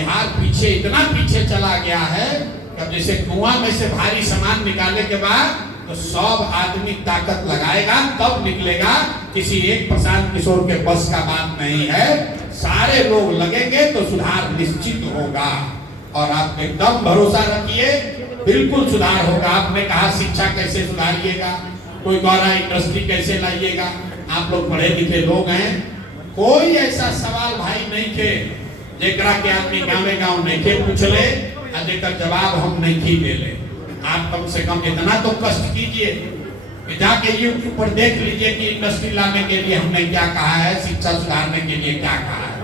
बिहार पीछे, इतना पीछे चला गया है कि अब जैसे कुआं में से भारी सामान निकालने के बाद तो सब आदमी ताकत लगाएगा तब निकलेगा। किसी एक प्रशांत किशोर के बस का बात नहीं है, सारे लोग लगेंगे तो सुधार निश्चित होगा। और आप एकदम भरोसा रखिए, बिल्कुल सुधार होगा। आपने कहा शिक्षा कैसे सुधारिएगा, कोई कह रहा इंडस्ट्री कैसे लाइएगा। आप लोग पढ़े लिखे लोग हैं, कोई ऐसा सवाल भाई नहीं थे जेकरा के आदमी गाँव गाँव नहीं थे पूछ ले और जेकर जवाब हम नहीं दे ले। आप कम से कम इतना तो कष्ट कीजिए कि जाके यूट्यूब पर देख लीजिए कि इंडस्ट्री लाने के लिए हमने क्या कहा है, शिक्षा सुधारने के लिए क्या कहा है।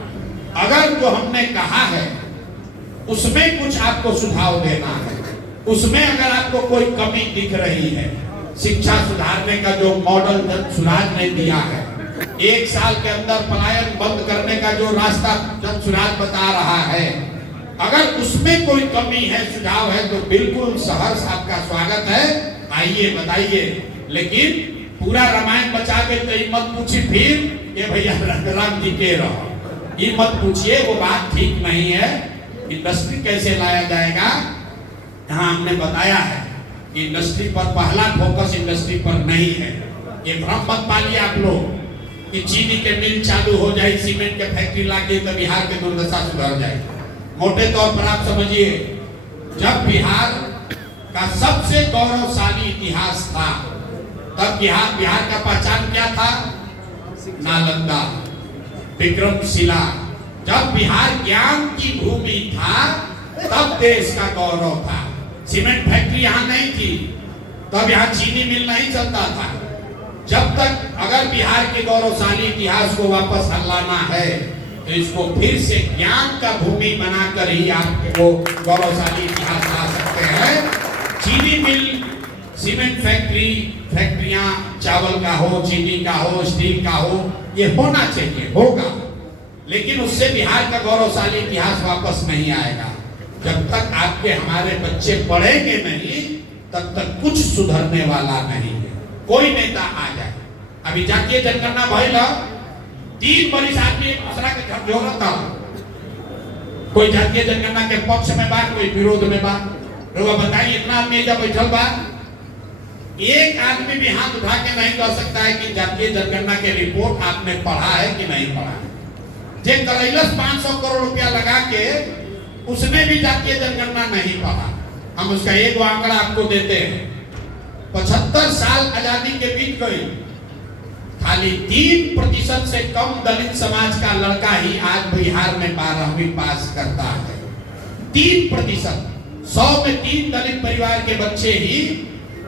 अगर जो हमने कहा है उसमें कुछ आपको सुझाव देना है, उसमें अगर आपको कोई कमी दिख रही है, शिक्षा सुधारने का जो मॉडल जनसुराज ने दिया है, 1 साल के अंदर पलायन बंद करने का जो रास्ता जनसुराज बता रहा है, अगर उसमें कोई कमी है, सुझाव है तो बिल्कुल सहर्ष आपका स्वागत है, आइए बताइए। लेकिन पूरा रामायण बचा के तो मत पूछिए फिर ये भैया राम जी के रहो, ये मत पूछिए, वो बात ठीक नहीं है। इंडस्ट्री कैसे लाया जाएगा, यहाँ हमने बताया है कि इंडस्ट्री पर पहला फोकस इंडस्ट्री पर नहीं है। ये भ्रम मत पालिए आप लोग कि चीनी के मिल चालू हो जाए, सीमेंट के फैक्ट्री लाके तो बिहार की दुर्दशा सुधर जाए। मोटे तौर पर आप समझिए, जब बिहार का सबसे गौरवशाली इतिहास था तब बिहार का पहचान क्या था? नालंदा, विक्रमशिला। जब बिहार ज्ञान की भूमि था तब देश का गौरव था। सीमेंट फैक्ट्री यहाँ नहीं थी, तब यहाँ चीनी मिल नहीं चलता था। जब तक अगर बिहार के गौरवशाली इतिहास को वापस लाना है तो इसको फिर से ज्ञान का भूमि बनाकर ही आपको गौरवशाली इतिहास ला सकते हैं। चीनी मिल, सीमेंट फैक्ट्रियां, चावल का हो, चीनी का हो, स्टील का हो, ये होना चाहिए, होगा, लेकिन उससे बिहार का गौरवशाली इतिहास वापस नहीं आएगा। जब तक आपके हमारे बच्चे पढ़ेंगे नहीं तब तक कुछ सुधरने वाला नहीं है। कोई नेता आ जाए, अभी जातीय जनगणना भइल 3 बरिस आदमी एक दूसरा के घर जोड़ता, कोई जातीय जनगणना के पक्ष में बा, कोई विरोध में बा। लोग बताइए, इतना आदमी जब बैठल बा, एक आदमी भी हाथ उठा के नहीं कह सकता है कि जातीय जनगणना के रिपोर्ट आपने पढ़ा है कि नहीं पढ़ा है। जे करैलस 500 करोड़ रुपया लगा के, उसने भी जातीय जनगणना नहीं पढ़ा। हम उसका एक आंकड़ा आपको देते हैं। 75 साल आजादी के बीत गई, खाली 3% से कम दलित समाज का लड़का ही आज बिहार में 12वीं पास करता है। 3%, 100 में 3 दलित परिवार के बच्चे ही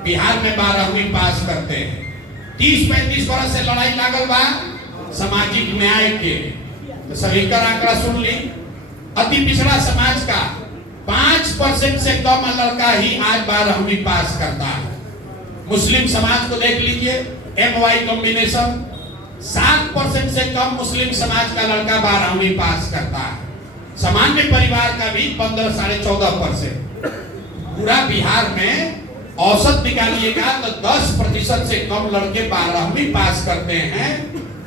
बिहार में 12वीं पास करते हैं। 30-35 वर्ष से लड़ाई लागल बा सामाजिक न्याय के, तो सभी का आंकड़ा सुन ली। अति पिछड़ा समाज का 5% से कम लड़का ही आज 12वीं पास करता है। मुस्लिम समाज को देख लीजिए, MY कॉम्बिनेशन, 7% से कम मुस्लिम समाज का लड़का 12वीं पास करता है। सामान्य परिवार का भी 15-14%। पूरा बिहार में औसत निकालिएगा तो 10% से कम लड़के 12वीं पास करते हैं।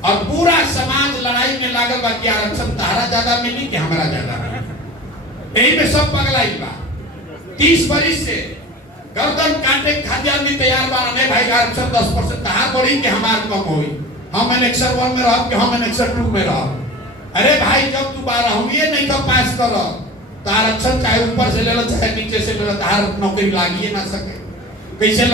और पूरा समाज लड़ाई में लागल बा कि आरक्षण तारा ज्यादा मिली कि हमारा ज्यादा मिली। यही में सब पगलाई बा। 30 बरिस से गर्दन काटे खाद्य आदमी तैयार बा, नहीं भाई आरक्षण 10% तहार बढ़ी कि हमार कम होई, हम एनेक्सर 1 में रहब कि हम एनेक्सर 2 में रहब। अरे भाई, जब तू 12वीं नहीं तो पास कर तो आरक्षण चाहे ऊपर से ले लो चाहे नीचे से ले लो, तहार नौकरी लागिए ना सके। कैसे